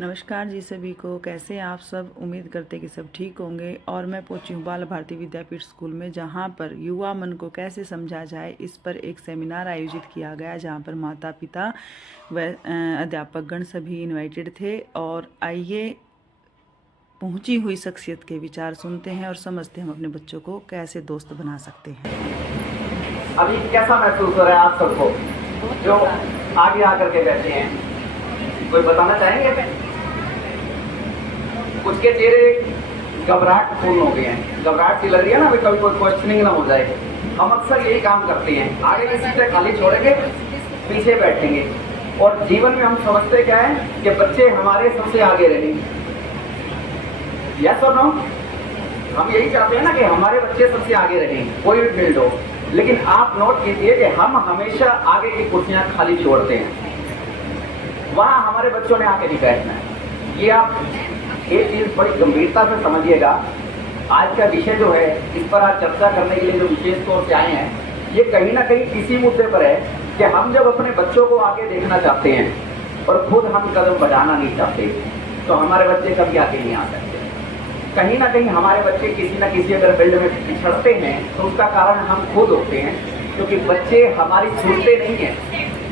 नमस्कार जी सभी को। कैसे हैं आप सब? उम्मीद करते कि सब ठीक होंगे। और मैं पहुंची हूँ बाल भारती विद्यापीठ स्कूल में, जहां पर युवा मन को कैसे समझा जाए इस पर एक सेमिनार आयोजित किया गया, जहां पर माता पिता व अध्यापकगण सभी इनवाइटेड थे। और आइए पहुंची हुई शख्सियत के विचार सुनते हैं और समझते हैं हम अपने बच्चों को कैसे दोस्त बना सकते हैं। अभी कैसा महसूस हो रहा है आप सबको जो आगे आकर के बैठे हैं? कोई बताना चाहेंगे? कुछ के चेहरे घबराहट पूर्ण हो गए हैं, घबराहट सी लग रही है ना, कभी कोई क्वेश्चनिंग ना हो जाए। हम अक्सर यही काम करते हैं, आगे किसी से खाली छोड़ेंगे, पीछे बैठेंगे। और जीवन में हम समझते क्या है कि बच्चे हमारे सबसे आगे रहेंगे। यस और नो? हम यही चाहते हैं ना कि हमारे बच्चे सबसे आगे रहें, कोई भी फील्ड हो। लेकिन आप नोट कीजिए कि हम हमेशा आगे की कुर्सियां खाली छोड़ते हैं, वहां हमारे बच्चों ने आके नहीं बैठना है। ये आप एक चीज बड़ी गंभीरता से समझिएगा। आज का विषय जो है, इस पर आज चर्चा करने के लिए जो विशेष तौर से आए हैं, ये कहीं ना कहीं इसी मुद्दे पर है कि हम जब अपने बच्चों को आगे देखना चाहते हैं और खुद हम कदम बढ़ाना नहीं चाहते, तो हमारे बच्चे कभी आगे नहीं आ सकते। कहीं ना कहीं हमारे बच्चे किसी न किसी अगर फील्ड में पिछड़ते हैं तो उसका कारण हम खुद होते हैं, क्योंकि बच्चे हमारी सुनते नहीं हैं,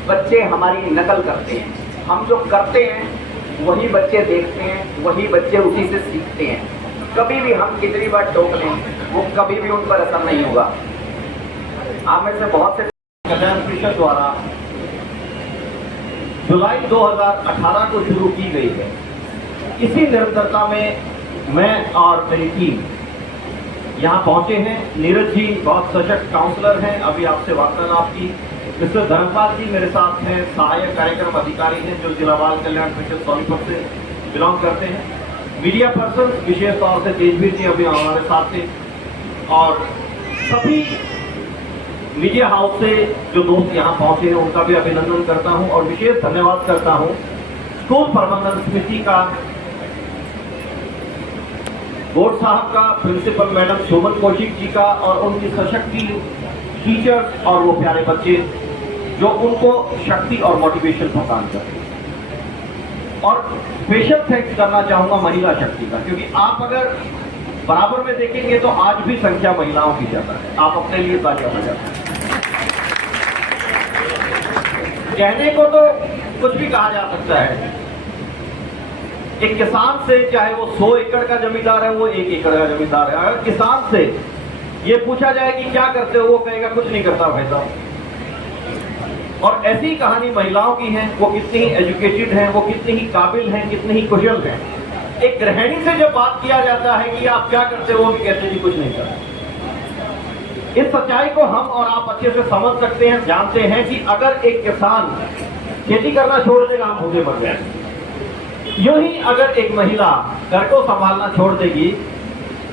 बच्चे हमारी नकल करते हैं। हम जो करते हैं वही बच्चे देखते हैं, वही बच्चे उसी से सीखते हैं। कभी भी हम कितनी बार टोक लें, वो कभी भी उन पर असर नहीं होगा। आप में से बहुत से कल्याण परिषद द्वारा जुलाई 2018 को शुरू की गई है। इसी निरंतरता में मैं और मेरी टीम यहाँ पहुंचे हैं। नीरज जी बहुत सशक्त काउंसलर हैं, अभी आपसे वार्तालाप की। मिस्टर धर्मपाल जी मेरे साथ हैं, सहायक कार्यक्रम अधिकारी हैं, जो जिला बाल कल्याण परिषद सोनीपत से बिलोंग करते हैं। मीडिया पर्सन विशेष तौर से तेजवीर जी अभी हमारे साथ थे। और सभी मीडिया हाउस से जो दोस्त यहाँ पहुंचे हैं उनका भी अभिनंदन करता हूँ और विशेष धन्यवाद करता हूँ स्कूल प्रबंधन समिति का, बोर्ड साहब का, प्रिंसिपल मैडम शोभन कौशिक जी का और उनकी सशक्ति टीचर्स और वो प्यारे बच्चे जो उनको शक्ति और मोटिवेशन प्रदान करते हैं। और स्पेशल थैंक्स करना चाहूंगा महिला शक्ति का, क्योंकि आप अगर बराबर में देखेंगे तो आज भी संख्या महिलाओं की ज्यादा है। आप अपने लिए ताजा हो जाते हैं। कहने को तो कुछ भी कहा जा सकता है। एक किसान से, चाहे वो 100 एकड़ का जमींदार है, वो 1 एकड़ का जमींदार है, अगर किसान से ये पूछा जाए कि क्या करते हो, वो कहेगा कुछ नहीं करता भाई साहब। और ऐसी कहानी महिलाओं की है, वो कितनी ही एजुकेटेड हैं, वो कितनी ही काबिल हैं, कितनी ही कुशल हैं। एक गृहिणी से जब बात किया जाता है कि आप क्या करते हो, वो भी कहते जी कुछ नहीं करते। इस सच्चाई को हम और आप अच्छे से समझ सकते हैं, जानते हैं कि अगर एक किसान खेती करना छोड़ देगा, हम भूखे मर जाएंगे। यूं ही अगर एक महिला घर को संभालना छोड़ देगी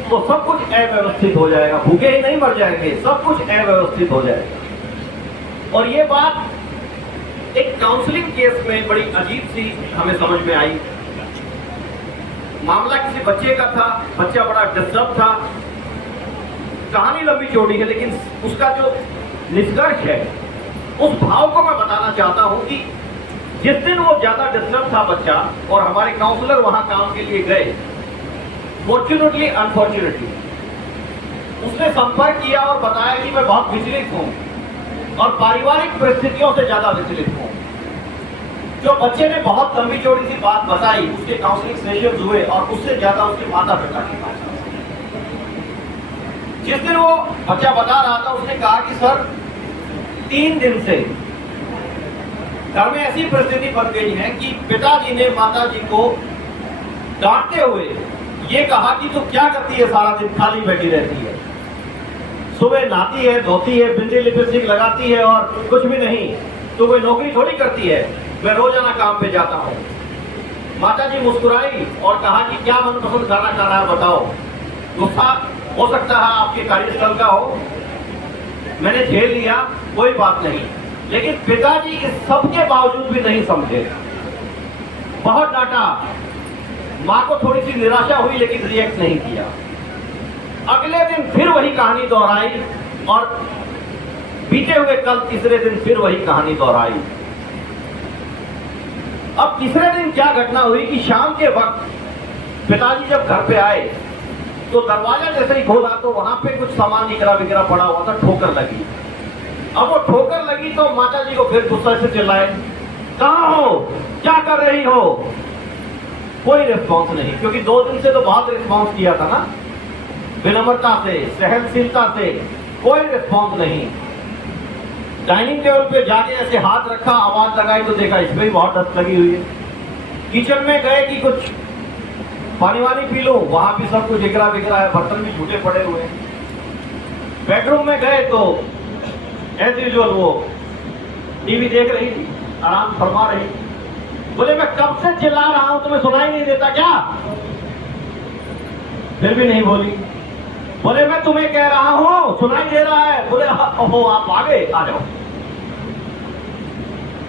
तो सब कुछ अव्यवस्थित हो जाएगा। भूखे ही नहीं मर जाएंगे, सब कुछ अव्यवस्थित हो जाएगा। और ये बात एक काउंसलिंग केस में बड़ी अजीब सी हमें समझ में आई। मामला किसी बच्चे का था, बच्चा बड़ा डिस्टर्ब था। कहानी लंबी चौड़ी है, लेकिन उसका जो निष्कर्ष है, उस भाव को मैं बताना चाहता हूं कि जिस दिन वो ज्यादा डिस्टर्ब था बच्चा और हमारे काउंसलर वहां काम के लिए गए, फॉर्चुनेटली अनफॉर्चुनेटली उसने संपर्क किया और बताया कि मैं बहुत विचलित हूं और पारिवारिक परिस्थितियों से ज्यादा विचलित हूं। जो बच्चे ने बहुत लंबी चौड़ी सी बात बताई, उसके काउंसलिंग सेशन हुए और उससे ज्यादा उसके माता पिता की बात। जिस दिन वो बच्चा बता रहा था, उसने कहा कि सर 3 दिन से घर में ऐसी परिस्थिति बन गई है कि पिताजी ने माताजी को डांटते हुए ये कहा कि तू क्या करती है, सारा दिन खाली बैठी रहती है, सुबह नहाती है, धोती है, बिंदी लिपस्टिक लगाती है और कुछ भी नहीं, तो कोई नौकरी थोड़ी करती है, मैं रोजाना काम पे जाता हूँ। माताजी मुस्कुराई और कहा कि क्या मनपसंद खाना खाना है बताओ। गुस्सा हो सकता है आपके कार्यस्थल का हो, मैंने झेल लिया, कोई बात नहीं। लेकिन पिताजी इस सब के बावजूद भी नहीं समझे, बहुत डांटा। मां को थोड़ी सी निराशा हुई, लेकिन रिएक्ट नहीं किया। अगले दिन फिर वही कहानी दोहराई और बीते हुए कल तीसरे दिन फिर वही कहानी दोहराई। अब तीसरे दिन क्या घटना हुई कि शाम के वक्त पिताजी जब घर पे आए तो दरवाजा जैसे ही खोला तो वहां पे कुछ सामान निकला बिखरा पड़ा हुआ था, ठोकर लगी। अब वो ठोकर लगी तो माता जी को फिर गुस्से से चिल्लाए, कहाँ हो, क्या कर रही हो? कोई रिस्पॉन्स नहीं, क्योंकि 2 दिन से तो बहुत रिस्पॉन्स किया था ना, विनम्रता से, सहनशीलता से, कोई रिस्पॉन्स नहीं। डाइनिंग टेबल पे जाके ऐसे हाथ रखा, आवाज लगाई तो देखा इसमें भी बहुत डस्ट लगी हुई है। किचन में गए कि कुछ पानी वानी पी लो, वहां भी सब कुछ बिखरा बिखरा है, बर्तन भी झूठे पड़े हुए हैं। बेडरूम में गए तो एज यूजुअल वो टीवी देख रही थी, आराम फरमा रही। बोले मैं कब से चिल्ला रहा हूं, तुम्हें सुनाई नहीं देता क्या? फिर भी नहीं बोली। बोले मैं तुम्हें कह रहा हूं, सुनाई दे रहा है। बोले ओहो आप आ गए, आ जाओ।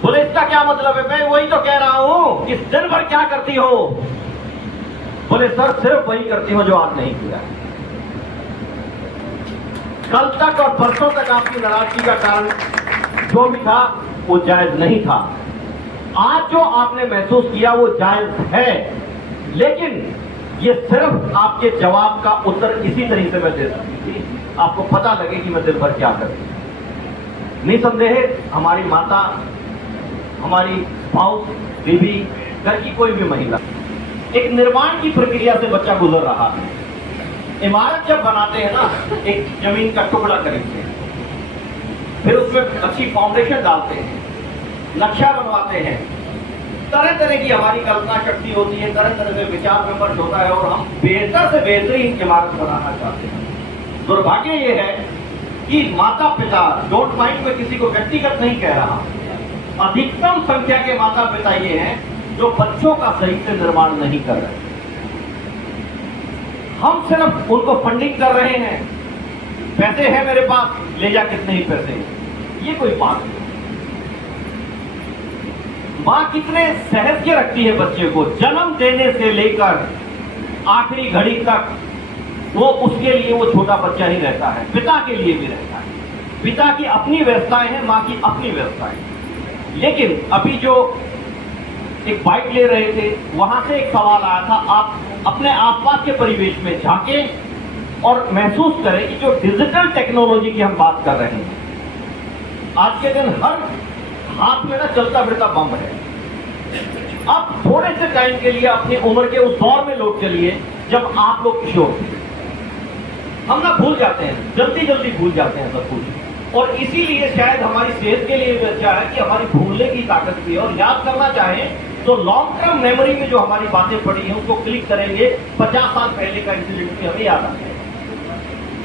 बोले इसका क्या मतलब है? मैं वही तो कह रहा हूं कि दिन भर क्या करती हो? बोले सर सिर्फ वही करती हूं जो आज नहीं किया। कल तक और परसों तक आपकी नाराजगी का कारण जो भी था वो जायज नहीं था। आज जो आपने महसूस किया वो जायज है, लेकिन ये सिर्फ आपके जवाब का उत्तर इसी तरीके से मैं दे सकती थी, आपको पता लगे कि मैं दिन भर क्या करती। निसंदेह हमारी माता, हमारी स्पाउस, बीवी, घर की कोई भी महिला एक निर्माण की प्रक्रिया से बच्चा गुजर रहा है। इमारत जब बनाते हैं ना, एक जमीन का टुकड़ा खरीदते हैं, फिर उसमें अच्छी फाउंडेशन डालते हैं, नक्शा बनवाते हैं, तरह तरह की हमारी कल्पना शक्ति होती है, तरह तरह से विचार विमर्श होता है और हम बेहतर से बेहतरीन इमारत बनाना चाहते हैं। दुर्भाग्य ये है कि माता पिता, डोंट माइंड में किसी को व्यक्तिगत नहीं कह रहा, अधिकतम संख्या के माता पिता ये हैं जो बच्चों का सही से निर्माण नहीं कर रहे। हम सिर्फ उनको फंडिंग कर रहे हैं, पैसे हैं मेरे पास, ले जा, कितने ही पैसे हैं, ये कोई बात नहीं। मां कितने सहज के रखती है बच्चे को, जन्म देने से लेकर आखिरी घड़ी तक वो उसके लिए वो छोटा बच्चा ही रहता है, पिता के लिए भी रहता है। पिता की अपनी व्यवस्थाएं हैं, मां की अपनी व्यवस्थाएं। लेकिन अभी जो एक बाइक ले रहे थे, वहां से एक सवाल आया था, आप अपने आसपास के परिवेश में झांकें और महसूस करें कि जो डिजिटल टेक्नोलॉजी की हम बात कर रहे हैं, आज के दिन हर हाथ में ना चलता फिरता बम है। अब थोड़े से टाइम के लिए अपनी उम्र के उस दौर में लौट चलिए जब आप लोग किशोर थे। हम ना भूल जाते हैं, जल्दी जल्दी भूल जाते हैं सब कुछ, और इसीलिए शायद हमारी सेहत के लिए भी अच्छा है कि हमारी भूलने की ताकत भी है, और याद करना चाहें तो लॉन्ग टर्म मेमोरी में जो हमारी बातें पड़ी हैं उसको क्लिक करेंगे, 50 साल पहले का इंसिडेंट भी हमें याद आता है।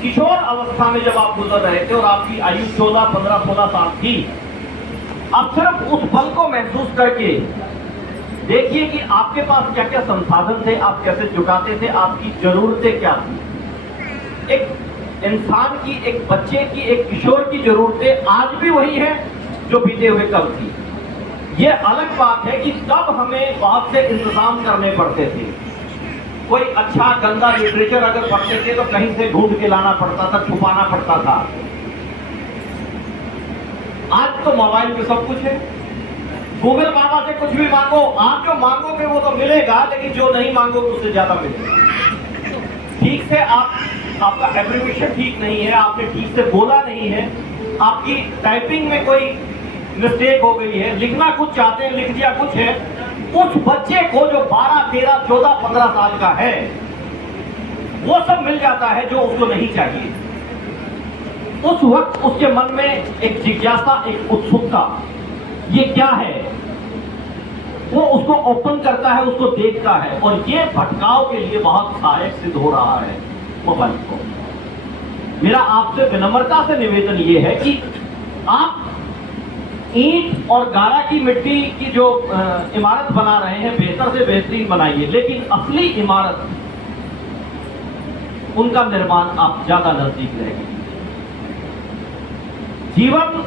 किशोर अवस्था में जब आप गुजर रहे थे और आपकी आयु 14, 15, 16 साल थी, अब सिर्फ उस पल को महसूस करके देखिए कि आपके पास क्या क्या संसाधन थे, आप कैसे चुकाते थे, आपकी जरूरतें क्या थी। एक इंसान की, एक बच्चे की, एक किशोर की जरूरतें आज भी वही हैं जो बीते हुए कल थी। ये अलग बात है कि तब हमें बहुत से इंतजाम करने पड़ते थे। कोई अच्छा गंदा लिटरेचर अगर पढ़ते थे तो कहीं से ढूंढ के लाना पड़ता था, छुपाना पड़ता था। आज तो मोबाइल पे सब कुछ है, गूगल बाबा से कुछ भी मांगो, आप जो मांगोगे वो तो मिलेगा, लेकिन जो नहीं मांगोगे उससे ज्यादा मिलेगा। ठीक से आपका एब्रिविएशन ठीक नहीं है, आपने ठीक से बोला नहीं है, आपकी टाइपिंग में कोई मिस्टेक हो गई है, लिखना कुछ चाहते हैं, लिख दिया कुछ है। उस बच्चे को जो 12, 13, 14, 15 साल का है, वो सब मिल जाता है जो उसको नहीं चाहिए। उस वक्त उसके मन में एक जिज्ञासा, एक उत्सुकता, ये क्या है, वो उसको ओपन करता है, उसको देखता है, और ये भटकाव के लिए बहुत सहायक सिद्ध हो रहा है मोबाइल को। मेरा आपसे विनम्रता से निवेदन ये है कि आप ईंट और गारा की मिट्टी की जो इमारत बना रहे हैं, बेहतर से बेहतरीन बनाइए, लेकिन असली इमारत, उनका निर्माण आप ज्यादा नजदीक रहेंगे। जीवन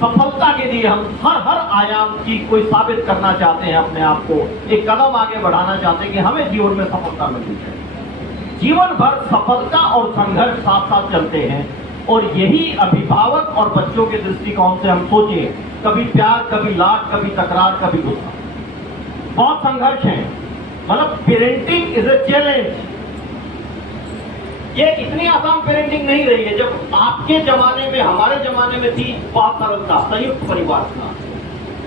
सफलता के लिए हम हर आयाम की कोई साबित करना चाहते हैं, अपने आप को एक कदम आगे बढ़ाना चाहते हैं कि हमें जीवन में सफलता मिलनी चाहिए। जीवन भर सफलता और संघर्ष साथ साथ चलते हैं। और यही अभिभावक और बच्चों के दृष्टिकोण से हम सोचें, कभी प्यार, कभी लाड, कभी तकरार, कभी गुस्सा, बहुत संघर्ष है। मतलब पेरेंटिंग इज ए चैलेंज। ये इतनी आसान पेरेंटिंग नहीं रही है। जब आपके जमाने में, हमारे जमाने में थी, बहुत सरल था, संयुक्त परिवार था,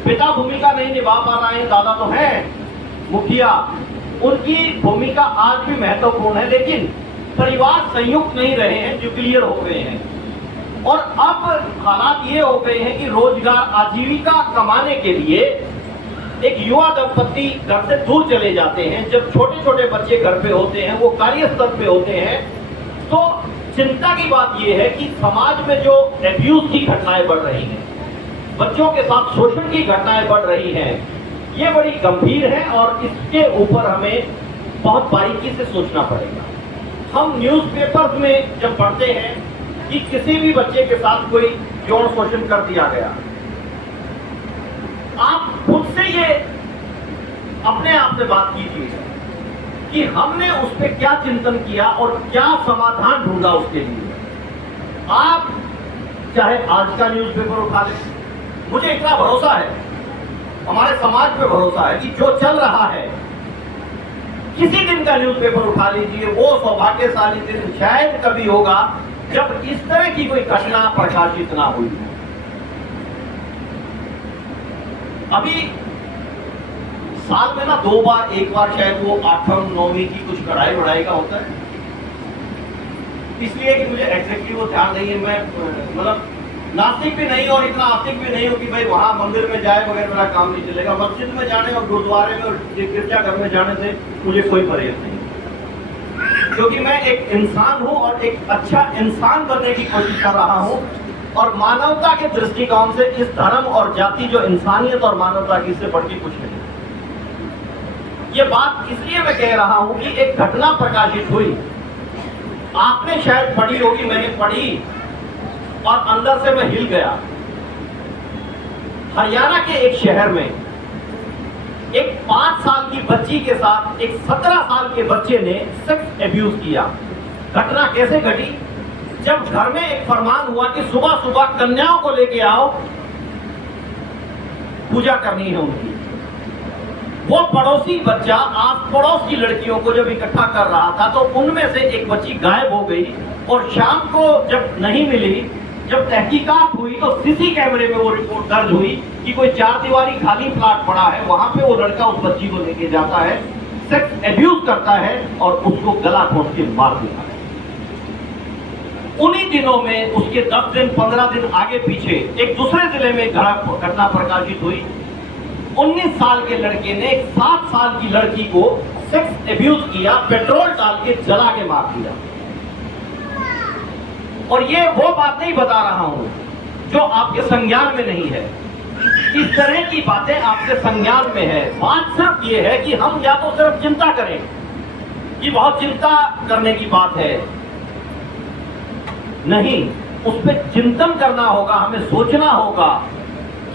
पिता भूमिका नहीं निभा पा रहे हैं, दादा तो है मुखिया, उनकी भूमिका आज भी महत्वपूर्ण है, लेकिन परिवार संयुक्त नहीं रहे हैं, न्यूक्लियर हो गए हैं। और अब हालात ये हो गए हैं कि रोजगार, आजीविका कमाने के लिए एक युवा दंपति घर से दूर चले जाते हैं। जब छोटे छोटे बच्चे घर पे होते हैं, वो कार्य स्तर पे होते हैं, तो चिंता की बात यह है कि समाज में जो एब्यूज की घटनाएं बढ़ रही हैं, बच्चों के साथ शोषण की घटनाएं बढ़ रही हैं, ये बड़ी गंभीर है और इसके ऊपर हमें बहुत बारीकी से सोचना पड़ेगा। हम न्यूज़पेपर्स में जब पढ़ते हैं कि किसी भी बच्चे के साथ कोई यौन शोषण कर दिया गया, आप खुद से ये अपने आप से बात कीजिए कि हमने उस पर क्या चिंतन किया और क्या समाधान ढूंढा उसके लिए। आप चाहे आज का न्यूज़पेपर उठा लें, मुझे इतना भरोसा है, हमारे समाज पे भरोसा है कि जो चल रहा है, किसी दिन का न्यूज़पेपर उठा लीजिए, वो सौभाग्यशाली दिन शायद कभी होगा जब इस तरह की कोई घटना प्रकाशित ना हुई। अभी साल में ना 2 बार, एक बार शायद वो 8वीं 9वीं की कुछ कढ़ाई वढ़ाई का होता है, इसलिए कि मुझे एग्जैक्टली वो ध्यान नहीं है। मैं मतलब नास्तिक भी नहीं और इतना आस्तिक भी नहीं हो कि भाई वहां मंदिर में जाए बगैर मेरा काम नहीं चलेगा। मस्जिद में जाने और गुरुद्वारे में और गिरजाघर में जाने से मुझे कोई परहेज नहीं, क्योंकि मैं एक इंसान हूं और एक अच्छा इंसान बनने की कोशिश कर रहा हूं। और मानवता के दृष्टिकोण से इस धर्म और जाति, जो इंसानियत और मानवता की, इससे बढ़ के कुछ नहीं। ये बात इसलिए मैं कह रहा हूं कि एक घटना प्रकाशित हुई, आपने शायद पढ़ी होगी, मैंने पढ़ी और अंदर से मैं हिल गया। हरियाणा के एक शहर में एक 5 साल की बच्ची के साथ एक 17 साल के बच्चे ने सेक्स एब्यूज किया। घटना कैसे घटी? जब घर में एक फरमान हुआ कि सुबह सुबह कन्याओं को लेके आओ, पूजा करनी है उनकी। वो पड़ोसी बच्चा आस पड़ोस की लड़कियों को जब इकट्ठा कर रहा था, तो उनमें से एक बच्ची गायब हो गई और शाम को जब नहीं मिली, जब तहकीकात हुई तो सीसी कैमरे में वो रिपोर्ट दर्ज हुई कि कोई 4 दीवारी खाली प्लाट पड़ा है, वहां पे वो लड़का उस बच्ची को लेके जाता है, सेक्स एब्यूज करता है और उसको गला घोंट के मार देता है। उन्हीं दिनों में उसके 10 दिन 15 दिन आगे पीछे एक दूसरे जिले में घटना प्रकाशित हुई। 19 साल के लड़के ने एक 7 साल की लड़की को सेक्स एब्यूज किया, पेट्रोल डाल के जला के मार दिया। और ये वो बात नहीं बता रहा हूं जो आपके संज्ञान में नहीं है। इस तरह की बातें आपके संज्ञान में है। बात सिर्फ ये है कि हम या तो सिर्फ चिंता करें, ये बहुत चिंता करने की बात है, नहीं, उस पर चिंतन करना होगा, हमें सोचना होगा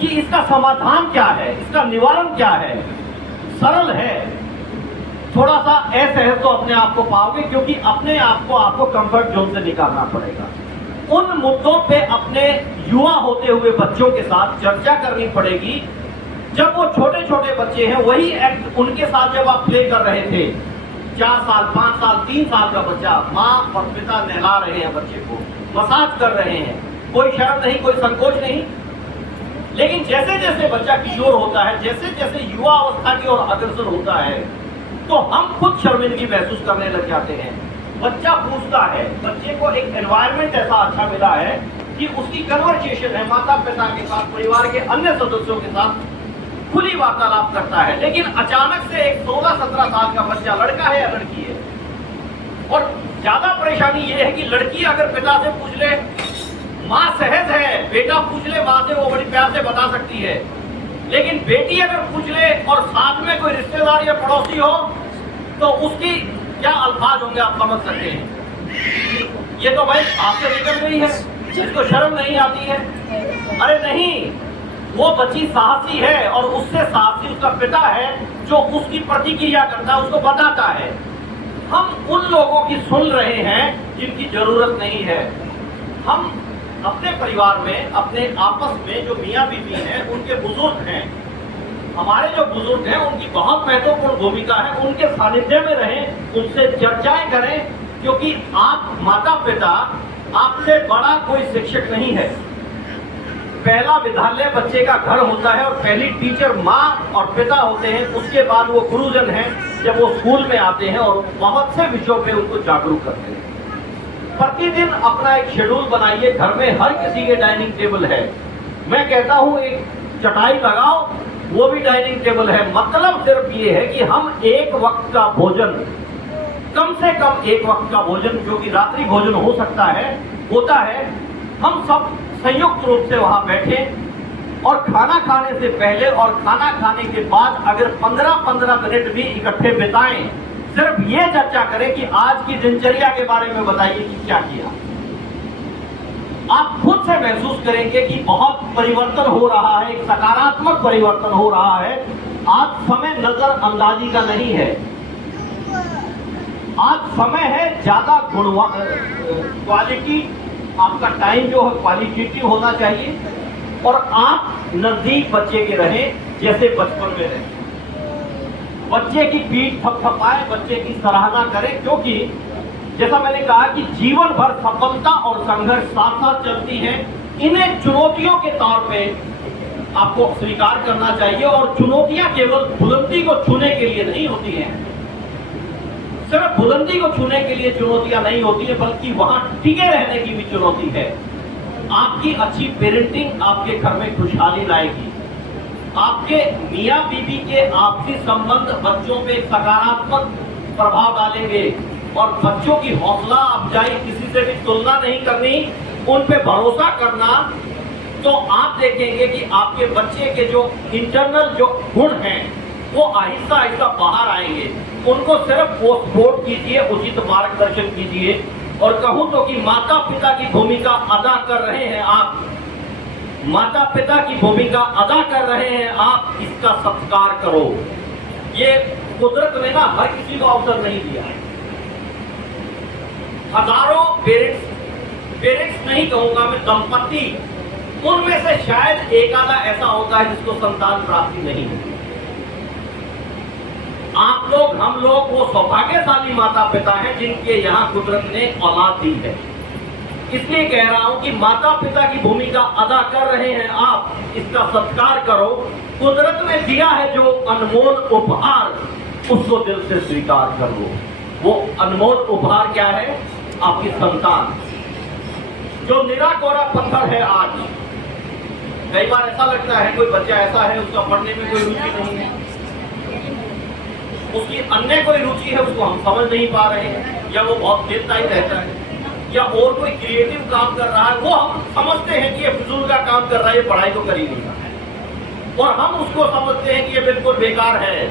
कि इसका समाधान क्या है, इसका निवारण क्या है। सरल है, थोड़ा सा असहज तो अपने आप को पाओगे, क्योंकि अपने आप को आपको कंफर्ट जोन से निकालना पड़ेगा। उन मुद्दों पे अपने युवा होते हुए बच्चों के साथ चर्चा करनी पड़ेगी। जब वो छोटे छोटे बच्चे हैं, वही एक्ट उनके साथ जब आप प्ले कर रहे थे, 4 साल 5 साल 3 साल का बच्चा, माँ और पिता नहला रहे हैं बच्चे को, मसाज कर रहे हैं, कोई शर्म नहीं, कोई संकोच नहीं। लेकिन जैसे जैसे बच्चा किशोर होता है, जैसे जैसे युवा अवस्था की ओर अग्रसर होता है, तो हम खुद शर्मिंदगी महसूस करने लग जाते हैं। बच्चा पूछता है, बच्चे को एक एनवायरनमेंट ऐसा अच्छा मिला है कि उसकी कन्वर्सेशन है माता पिता के साथ, परिवार के अन्य सदस्यों के साथ खुली वार्तालाप करता है। लेकिन अचानक से एक 16-17 साल का बच्चा, लड़का है या लड़की है, और ज्यादा परेशानी ये है कि लड़की अगर पिता से पूछ ले, माँ सहज है, बेटा पूछ ले माँ से, वो बड़ी प्यार से बता सकती है। लेकिन बेटी अगर पूछ ले और साथ में कोई रिश्तेदार या पड़ोसी हो, तो उसकी क्या अल्फाज होंगे आप समझ सकते हैं। ये तो भाई आपसे निकल गई है, जिसको शर्म नहीं आती है। अरे नहीं, वो बच्ची साहसी है और उससे साहसी उसका पिता है जो उसकी प्रतिक्रिया करता है, उसको बताता है। हम उन लोगों की सुन रहे हैं जिनकी जरूरत नहीं है। हम अपने परिवार में, अपने आपस में जो मियाँ बीवी हैं, उनके बुजुर्ग हैं, हमारे जो बुजुर्ग हैं, उनकी बहुत महत्वपूर्ण भूमिका है। उनके सानिध्य में रहें, उनसे चर्चाएं करें, क्योंकि आप माता पिता, आपसे बड़ा कोई शिक्षक नहीं है। पहला विद्यालय बच्चे का घर होता है और पहली टीचर माँ और पिता होते हैं। उसके बाद वो गुरुजन हैं, जब वो स्कूल में आते हैं और बहुत से विषयों पे उनको जागरूक करते हैं। प्रतिदिन अपना एक शेड्यूल बनाइए। घर में हर किसी के डाइनिंग टेबल है। मैं कहता हूँ एक चटाई लगाओ, वो भी डाइनिंग टेबल है। मतलब सिर्फ ये है कि हम एक वक्त का भोजन, कम से कम एक वक्त का भोजन, जो कि रात्रि भोजन हो सकता है, होता है, हम सब संयुक्त रूप से वहां बैठे और खाना खाने से पहले और खाना खाने के बाद अगर 15-15 मिनट भी इकट्ठे बिताएं, सिर्फ ये चर्चा करें कि आज की दिनचर्या के बारे में बताइए कि क्या किया। आप खुद से महसूस करेंगे कि बहुत परिवर्तन हो रहा है, एक सकारात्मक परिवर्तन हो रहा है। आज समय नजरअंदाजी का नहीं है। आज समय है ज्यादा क्वालिटी, आपका टाइम जो है क्वालिटेटिव होना चाहिए और आप नजदीक बच्चे के रहें, जैसे बचपन में रहे। बच्चे की पीठ थपथपाए, बच्चे की सराहना करें, क्योंकि जैसा मैंने कहा कि जीवन भर सफलता और संघर्ष साथ साथ चलती है। इन्हें चुनौतियों के तौर पे आपको स्वीकार करना चाहिए और चुनौतियां केवल बुलंदी को छूने के लिए नहीं होती हैं। सिर्फ बुलंदी को छूने के लिए चुनौतियां नहीं होती है, बल्कि वहां टिके रहने की भी चुनौती है। आपकी अच्छी पेरेंटिंग आपके घर में खुशहाली लाएगी। आपके मियाँ बीवी के आपसी संबंध बच्चों पे सकारात्मक प्रभाव डालेंगे और बच्चों की हौसला अफजाई, किसी से भी तुलना नहीं करनी, उन पे भरोसा करना। तो आप देखेंगे कि आपके बच्चे के जो इंटरनल जो गुण हैं वो आहिस्ता आहिस्ता बाहर आएंगे। उनको सिर्फ वो सपोर्ट कीजिए, उचित मार्गदर्शन कीजिए। और कहूं तो कि माता पिता की भूमिका अदा कर रहे हैं आप, माता पिता की भूमिका अदा कर रहे हैं आप, इसका सत्कार करो। ये कुदरत ने ना हर किसी को अवसर नहीं दिया है। हजारों पेरेंट्स नहीं कहूंगा मैं, दंपति, उनमें से शायद एक आधा ऐसा होता है जिसको संतान प्राप्ति नहीं है। आप लोग, हम लोग वो सौभाग्यशाली माता पिता हैं जिनके यहाँ कुदरत ने औलाद दी है। इसलिए कह रहा हूं कि माता पिता की भूमिका अदा कर रहे हैं आप, इसका सत्कार करो। कुदरत ने दिया है जो अनमोल उपहार, उसको दिल से स्वीकार करो। वो अनमोल उपहार क्या है? आपकी संतान, जो निरा कोरा पत्थर है। आज कई बार ऐसा लगता है कोई बच्चा ऐसा है उसका पढ़ने में कोई रुचि नहीं है, उसकी अन्य कोई रुचि है, उसको हम समझ नहीं पा रहे हैं, या वो बहुत देर तक रहता है, या और कोई क्रिएटिव काम कर रहा है, वो हम समझते हैं कि ये फिजूल का काम कर रहा है, ये पढ़ाई तो कर ही नहीं रहा है, और हम उसको समझते हैं कि ये बिल्कुल बेकार है,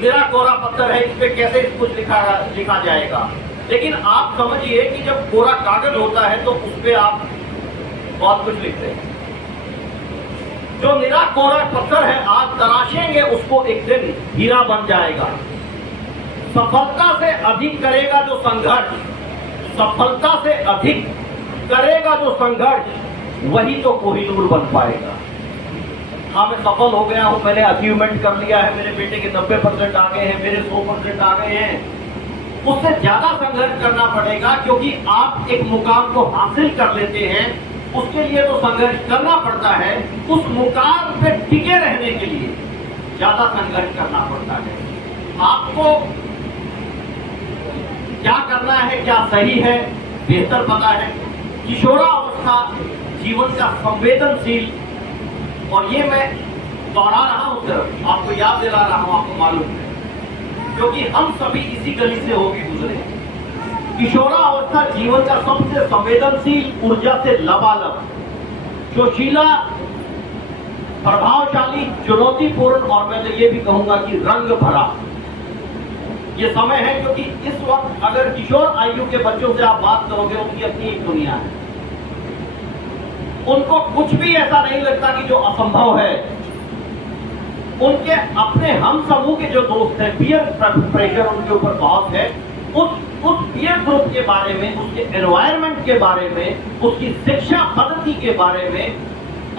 निरा कोरा पत्थर है, इस पे कैसे कुछ लिखा जाएगा। लेकिन आप समझिए कि जब कोरा कागज होता है तो उस पे आप बहुत कुछ लिखते हैं। जो निरा कोरा पत्थर है, आज तराशेंगे उसको, एक दिन हीरा बन जाएगा। सफलता से अधिक करेगा जो संघर्ष, सफलता से अधिक करेगा जो संघर्ष, वही तो कोहिनूर बन पाएगा। हाँ, मैं सफल हो गया हूं, मैंने अचीवमेंट कर लिया है, मेरे बेटे के 90% आ गए हैं, मेरे 100% आ गए हैं, उससे ज्यादा संघर्ष करना पड़ेगा, क्योंकि आप एक मुकाम को हासिल कर लेते हैं, उसके लिए तो संघर्ष करना पड़ता है। उस मुकाम पे टिके रहने के लिए ज्यादा संघर्ष करना पड़ता है। आपको क्या करना है, क्या सही है, बेहतर पता है। किशोरावस्था जीवन का संवेदनशील, और ये मैं दोहरा रहा हूं, सिर्फ आपको याद दिला रहा हूं, आपको मालूम है, क्योंकि हम सभी इसी गली से होके गुजरे। किशोरावस्था जीवन का सबसे संवेदनशील, ऊर्जा से लबालब, जोशीला, प्रभावशाली, चुनौतीपूर्ण, और मैं तो ये भी कहूंगा कि रंग भरा ये समय है। क्योंकि इस वक्त अगर किशोर आयु के बच्चों से आप बात करोगे, उनकी अपनी एक दुनिया है, उनको कुछ भी ऐसा नहीं लगता कि जो असंभव है। उनके अपने हम समूह के जो दोस्त हैं, पीयर प्रेशर उनके ऊपर बहुत है, उस पीयर ग्रुप के बारे में, उसके एनवायरनमेंट के बारे में, उसकी शिक्षा पद्धति के बारे में,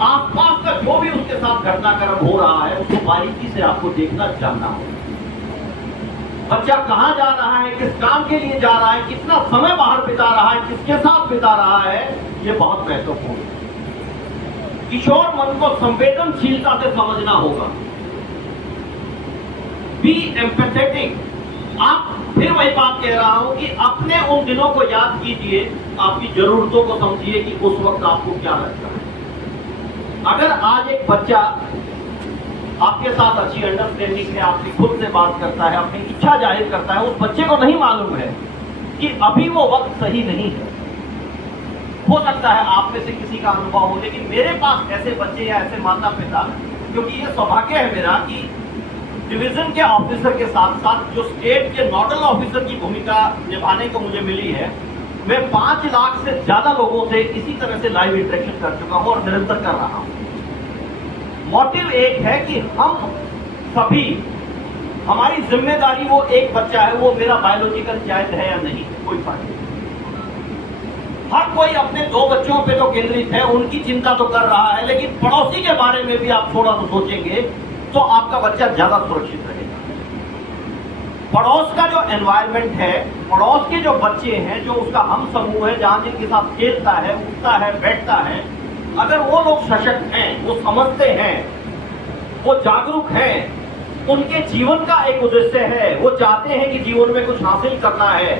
आसपास का जो भी उसके साथ घटनाक्रम हो रहा है उसको बारीकी से आपको देखना जानना होगा। बच्चा कहाँ जा रहा है, किस काम के लिए जा रहा है, कितना समय बाहर बिता रहा है, किसके साथ बिता रहा है, ये बहुत महत्वपूर्ण है। किशोर मन को संवेदनशीलता से समझना होगा। Be empathetic. आप फिर वही बात कह रहा हूं कि अपने उन दिनों को याद कीजिए, आपकी जरूरतों को समझिए कि उस वक्त आपको क्या लगता है। अगर आज एक बच्चा आपके साथ अच्छी अंडरस्टैंडिंग है, आपकी खुद से बात करता है, अपनी इच्छा जाहिर करता है, उस बच्चे को नहीं मालूम है कि अभी वो वक्त सही नहीं है। हो सकता है आप में से किसी का अनुभव हो, लेकिन मेरे पास ऐसे बच्चे या ऐसे माता पिता, क्योंकि ये सौभाग्य है मेरा कि डिवीजन के ऑफिसर के साथ साथ जो स्टेट के नोडल ऑफिसर की भूमिका निभाने को मुझे मिली है, मैं 5 लाख से ज्यादा लोगों से इसी तरह से लाइव इंटरेक्शन कर चुका हूं और निरंतर कर रहा हूं। मोटिव एक है कि हम सभी, हमारी जिम्मेदारी, वो एक बच्चा है, वो मेरा बायोलॉजिकल चाइल्ड है या नहीं, कोई फर्क नहीं। हर कोई अपने 2 बच्चों पे तो केंद्रित है, उनकी चिंता तो कर रहा है, लेकिन पड़ोसी के बारे में भी आप थोड़ा सा सोचेंगे तो आपका बच्चा ज्यादा सुरक्षित रहेगा। पड़ोस का जो एनवायरनमेंट है, पड़ोस के जो बच्चे हैं, जो उसका हम समूह है, जहां जिनके साथ खेलता है, उठता है, बैठता है, अगर वो लोग सशक्त हैं, वो समझते हैं, वो जागरूक हैं, उनके जीवन का एक उद्देश्य है, वो चाहते हैं कि जीवन में कुछ हासिल करना है,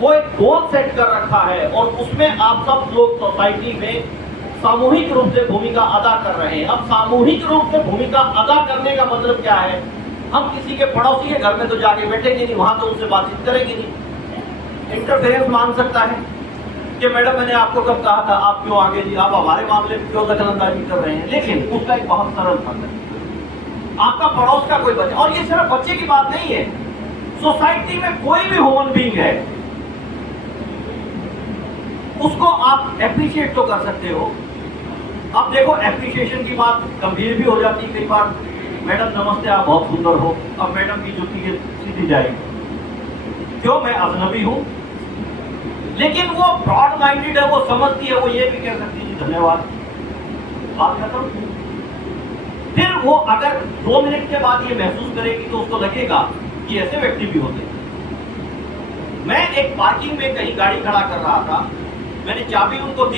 वो एक गोल सेट कर रखा है और उसमें आप सब लोग सोसाइटी में सामूहिक रूप से भूमिका अदा कर रहे हैं। अब सामूहिक रूप से भूमिका अदा करने का मतलब क्या है? हम किसी के पड़ोसी के घर में तो जाके बैठेंगे नहीं, वहां तो उससे बातचीत करेंगे नहीं। इंटरफेरेंस मांग सकता है कि मैडम मैंने आपको कब कहा था, आप क्यों आगे जी, आप हमारे मामले में क्यों दखलंदाजी कर रहे हैं? लेकिन उसका एक बहुत सरल हल है, आपका पड़ोस का कोई बच्चा, और ये सिर्फ बच्चे की बात नहीं है, सोसाइटी में कोई भी ह्यूमन बीइंग है, उसको आप एप्रिशिएट तो कर सकते हो। अब देखो, एप्रिशिएशन की बात गंभीर भी हो जाती है कई बार। मैडम नमस्ते, आप बहुत सुंदर हो। अब मैडम की जुती के सीधी जाएगी, क्यों? मैं अजनबी हूं। लेकिन वो ब्रॉड माइंडेड है, वो समझती है, वो ये भी कह सकती है धन्यवाद, बात खत्म। फिर वो अगर 2 मिनट के बाद ये महसूस करेगी तो उसको लगेगा कि ऐसे व्यक्ति भी होते हैं। मैं एक पार्किंग में कहीं गाड़ी खड़ा कर रहा था, मैंने चाबी उनको दी।